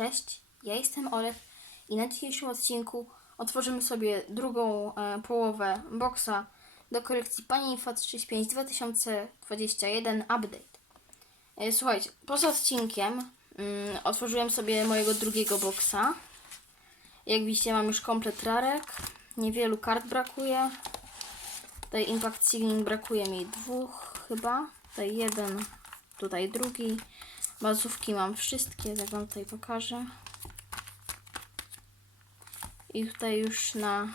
Cześć, ja jestem Olek i na dzisiejszym odcinku otworzymy sobie drugą e, połowę boxa do kolekcji Pani Infa 35 2021 Update. E, słuchajcie, poza odcinkiem mm, otworzyłem sobie mojego drugiego boxa. Jak widzicie mam już komplet rarek, niewielu kart brakuje. Tutaj Impact Signing brakuje mi dwóch chyba. Tutaj jeden, tutaj drugi. Bazówki mam wszystkie, jak wam tutaj pokażę. I tutaj już na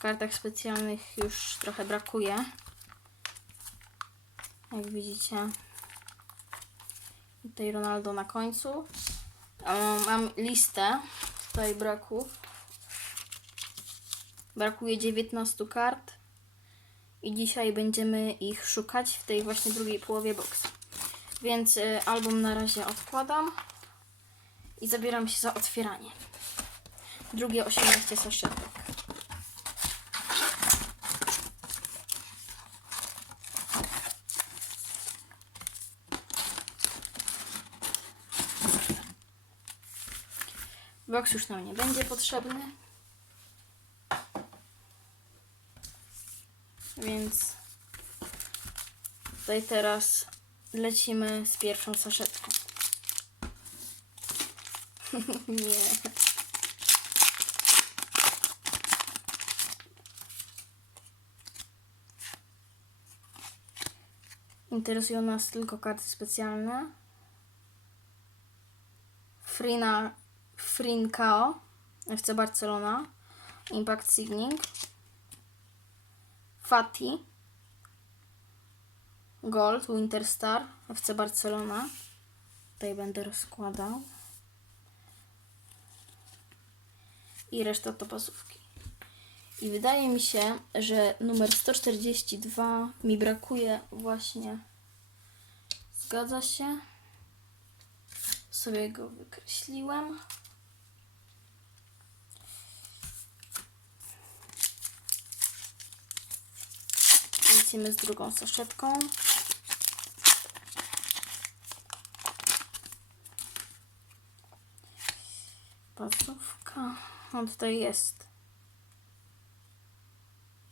kartach specjalnych już trochę brakuje. Jak widzicie. Tutaj Ronaldo na końcu. Mam listę tutaj braków. Brakuje 19 kart. I dzisiaj będziemy ich szukać w tej właśnie drugiej połowie boxa. Więc y, album na razie odkładam i zabieram się za otwieranie. Drugie 18 saszetek. Box już nam nie będzie potrzebny. Więc tutaj teraz lecimy z pierwszą saszetką. nie. Interesują nas tylko karty specjalne. Frina, Frinkao, FC Barcelona, Impact Signing, Fati, Gold, Winter Star, FC Barcelona. Tutaj będę rozkładał. I reszta to pasówki. I wydaje mi się, że numer 142 mi brakuje właśnie. Zgadza się. Sobie go wykreśliłem. Lecimy z drugą saszetką. Pasówka. On tutaj jest.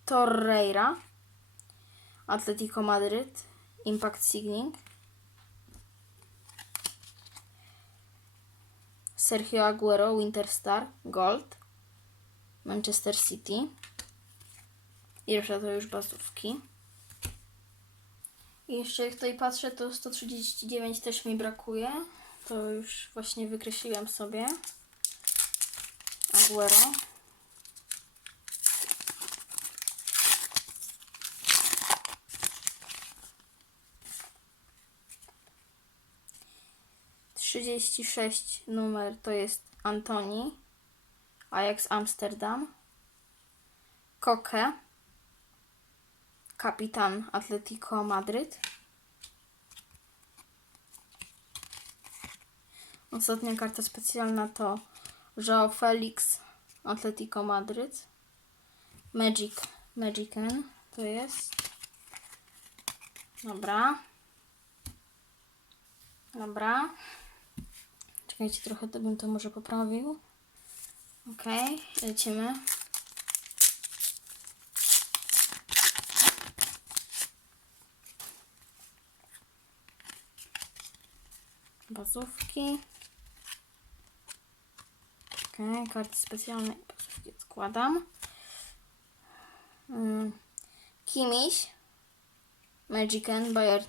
Torreira. Atletico Madryt. Impact Signing. Sergio Aguero, Winter Star, Gold. Manchester City. I reszta to już bazówki. I jeszcze jak tutaj patrzę, to 139 też mi brakuje. To już właśnie wykreśliłem sobie. Aguero. Trzydzieści sześć numer to jest Antoni, Ajax Amsterdam, Koke, kapitan Atletico Madryt. Ostatnia karta specjalna to João Felix Atletico Madryt. Magic, Magicen to jest. Dobra. Dobra. Czekajcie, trochę to bym to może poprawił. Ok, lecimy. Bazówki. Karty specjalne odkładam. Mm. Kimiś. Magicen Bayern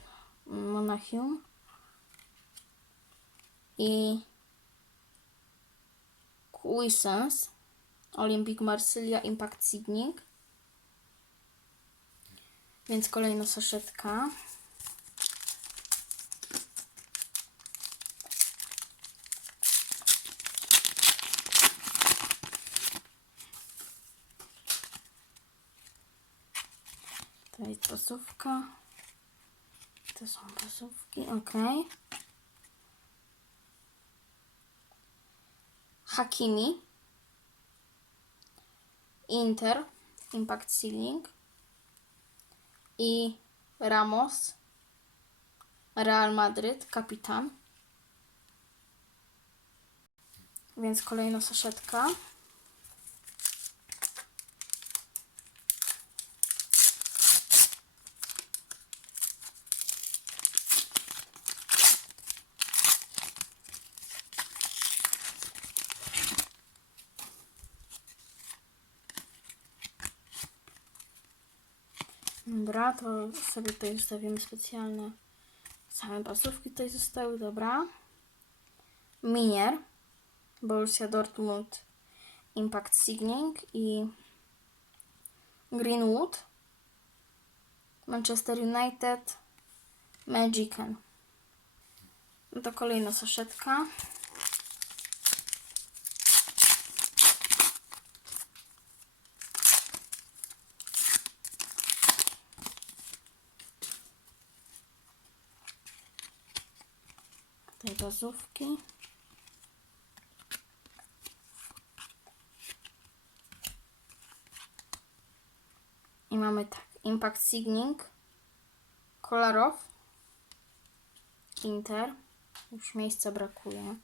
Monachium. I Cuisance. Olympic Marsylia Impact Signing. Więc kolejna saszetka. To jest pasówka. To są pasówki, ok. Hakimi. Inter. Impact Ceiling. I Ramos. Real Madryt. Kapitan. Więc kolejna saszetka. Dobra, to sobie tutaj zostawimy specjalne same bazówki tutaj zostały, dobra. Minier, Borussia Dortmund, Impact Signing i Greenwood, Manchester United, Magicen. No to kolejna saszetka. Tutaj bazówki. I mamy tak, Impact Signing, Kolarow, Inter, już miejsca brakuje,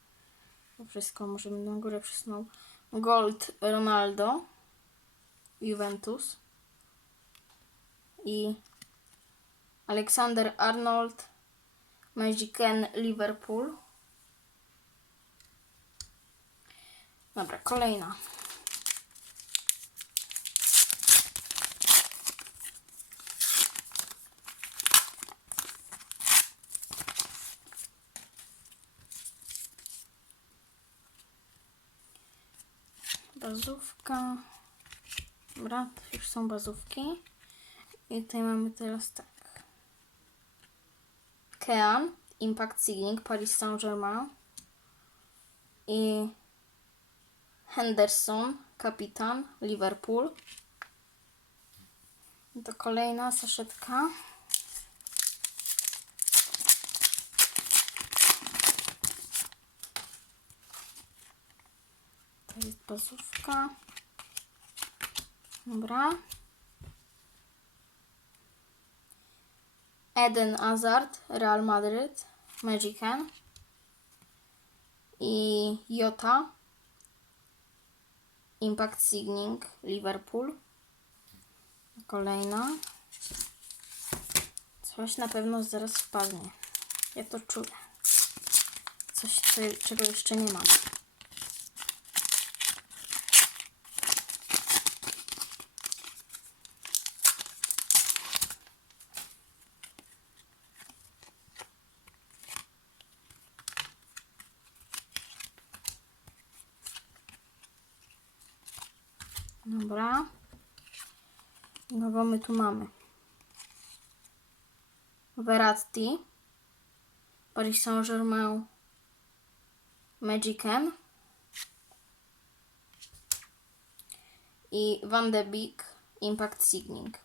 wszystko możemy na górę przesunąć, Gold Ronaldo, Juventus. I Alexander Arnold, Magicen Liverpool. Dobra, kolejna. Bazówka. Dobra, to już są bazówki. I tutaj mamy teraz tak. Kean, Impact Signing, Paris Saint-Germain. I Henderson, kapitan, Liverpool. To kolejna saszetka. To jest. Dobra. Eden Hazard, Real Madrid, Magicen i Jota, Impact Signing, Liverpool. Kolejna. Coś na pewno zaraz wpadnie. Ja to czuję. Coś, co- czego jeszcze nie mam. Dobra. Kogo my tu mamy? Verratti, Paris Saint-Germain, Magicen i Van de Beek, Impact Signing.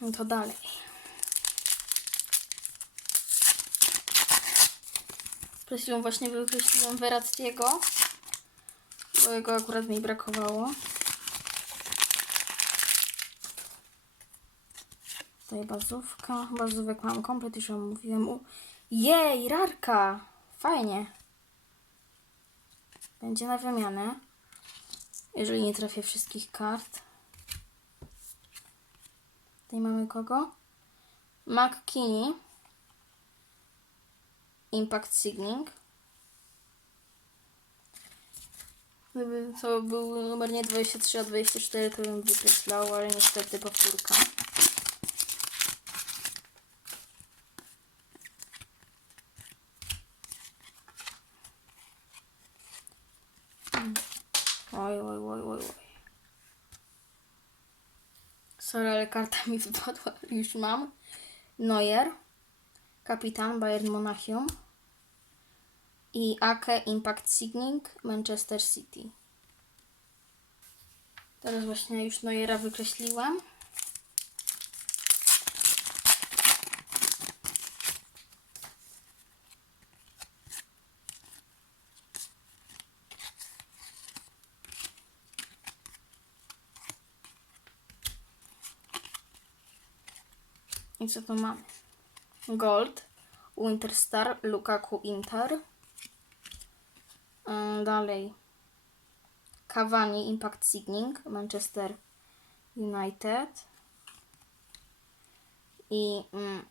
No to dalej. Przed chwilą właśnie wykreśliłam Verrattiego, bo jego akurat mi brakowało. Tutaj bazówka. Bazówek mam komplet, już ją mówiłem. U... Jej, rarka! Fajnie. Będzie na wymianę. Jeżeli nie trafię wszystkich kart. Tutaj mamy kogo? McKinney. Impact Signing. Gdyby to był numer nie 23, a 24, to bym wykreślał, ale niestety powtórka. Karta mi wypadła. Już mam. Neuer. Kapitan Bayern Monachium. I Ake Impact Signing Manchester City. Teraz właśnie już Neuera wykreśliłam. Co tu mamy? Gold, Winterstar, Lukaku Inter Ym, dalej. Cavani Impact Signing Manchester United. I mm,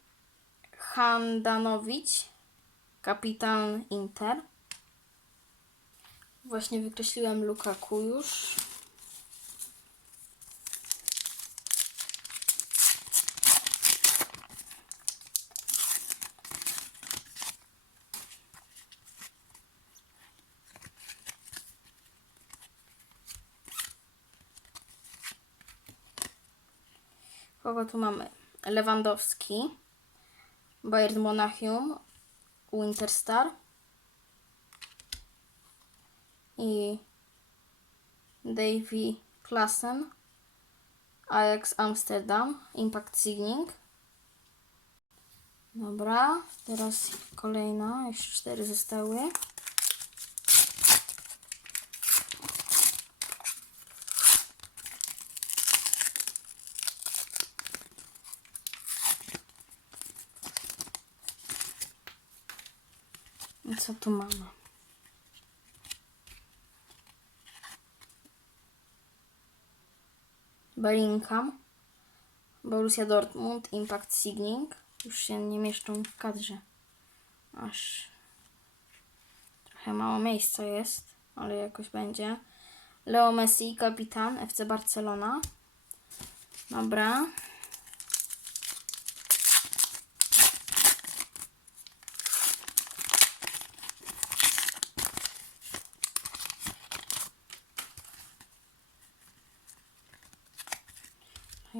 Handanowicz kapitan Inter. Właśnie wykreśliłem Lukaku już. Kogo tu mamy? Lewandowski, Bayern Monachium, Winterstar i Davy Klassen, Ajax Amsterdam, Impact Signing. Dobra, teraz kolejna, jeszcze cztery zostały. Co tu mamy? Bellingham, Borussia Dortmund, Impact Signing. Już się nie mieszczą w kadrze. Aż trochę mało miejsca jest, ale jakoś będzie. Leo Messi, kapitan FC Barcelona. Dobra.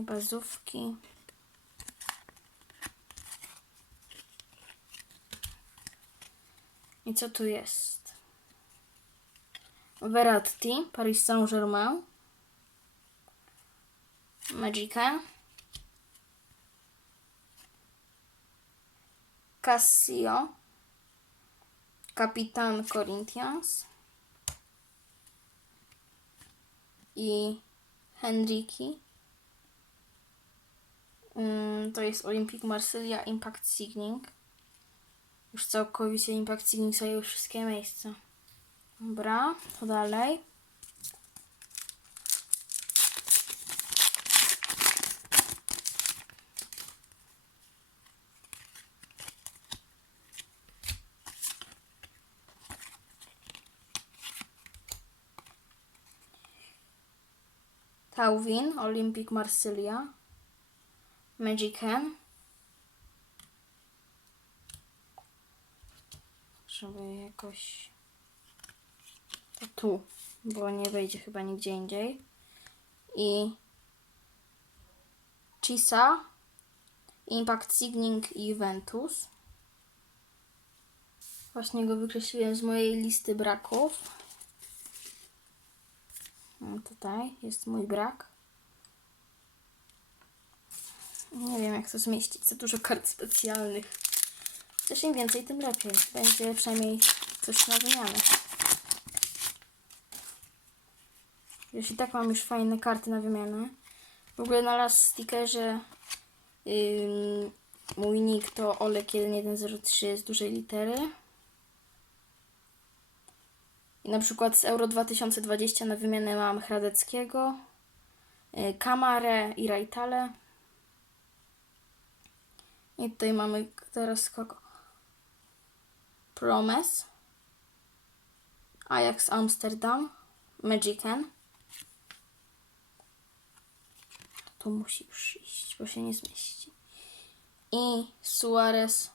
Bazówki. I co tu jest? Verratti, Paris Saint-Germain. Magica. Cassio. Kapitan Corinthians. I Henriki. Mm, to jest Olympic Marsylia Impact Signing. Już całkowicie Impact Signing zajął wszystkie miejsca. Dobra, to dalej. Tauvin, Olympic Marsylia. Magicem. Żeby jakoś to tu, bo nie wejdzie chyba nigdzie indziej. I Chisa, Impact Signing i Juventus. Właśnie go wykreśliłem z mojej listy braków. No tutaj jest mój brak. Nie wiem, jak to zmieścić. Za dużo kart specjalnych. Też im więcej, tym lepiej. Będzie przynajmniej coś na wymianę. Już i tak mam już fajne karty na wymianę. W ogóle na last stickerze ym, mój nick to Olek1103 z dużej litery. I na przykład z Euro 2020 na wymianę mam Hradeckiego, y, Kamarę i Rajtale. I tutaj mamy teraz kogo? Promes, Ajax Amsterdam, Magicen. To musi już iść, bo się nie zmieści. I Suarez,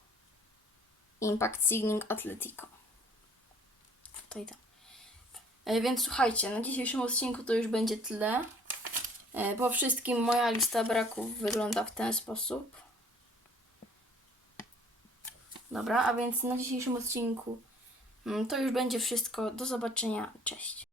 Impact Signing Atletico. Tutaj tam. E, Więc słuchajcie, na dzisiejszym odcinku to już będzie tyle. E, Po wszystkim moja lista braków wygląda w ten sposób. Dobra, a więc na dzisiejszym odcinku mm, to już będzie wszystko. Do zobaczenia. Cześć.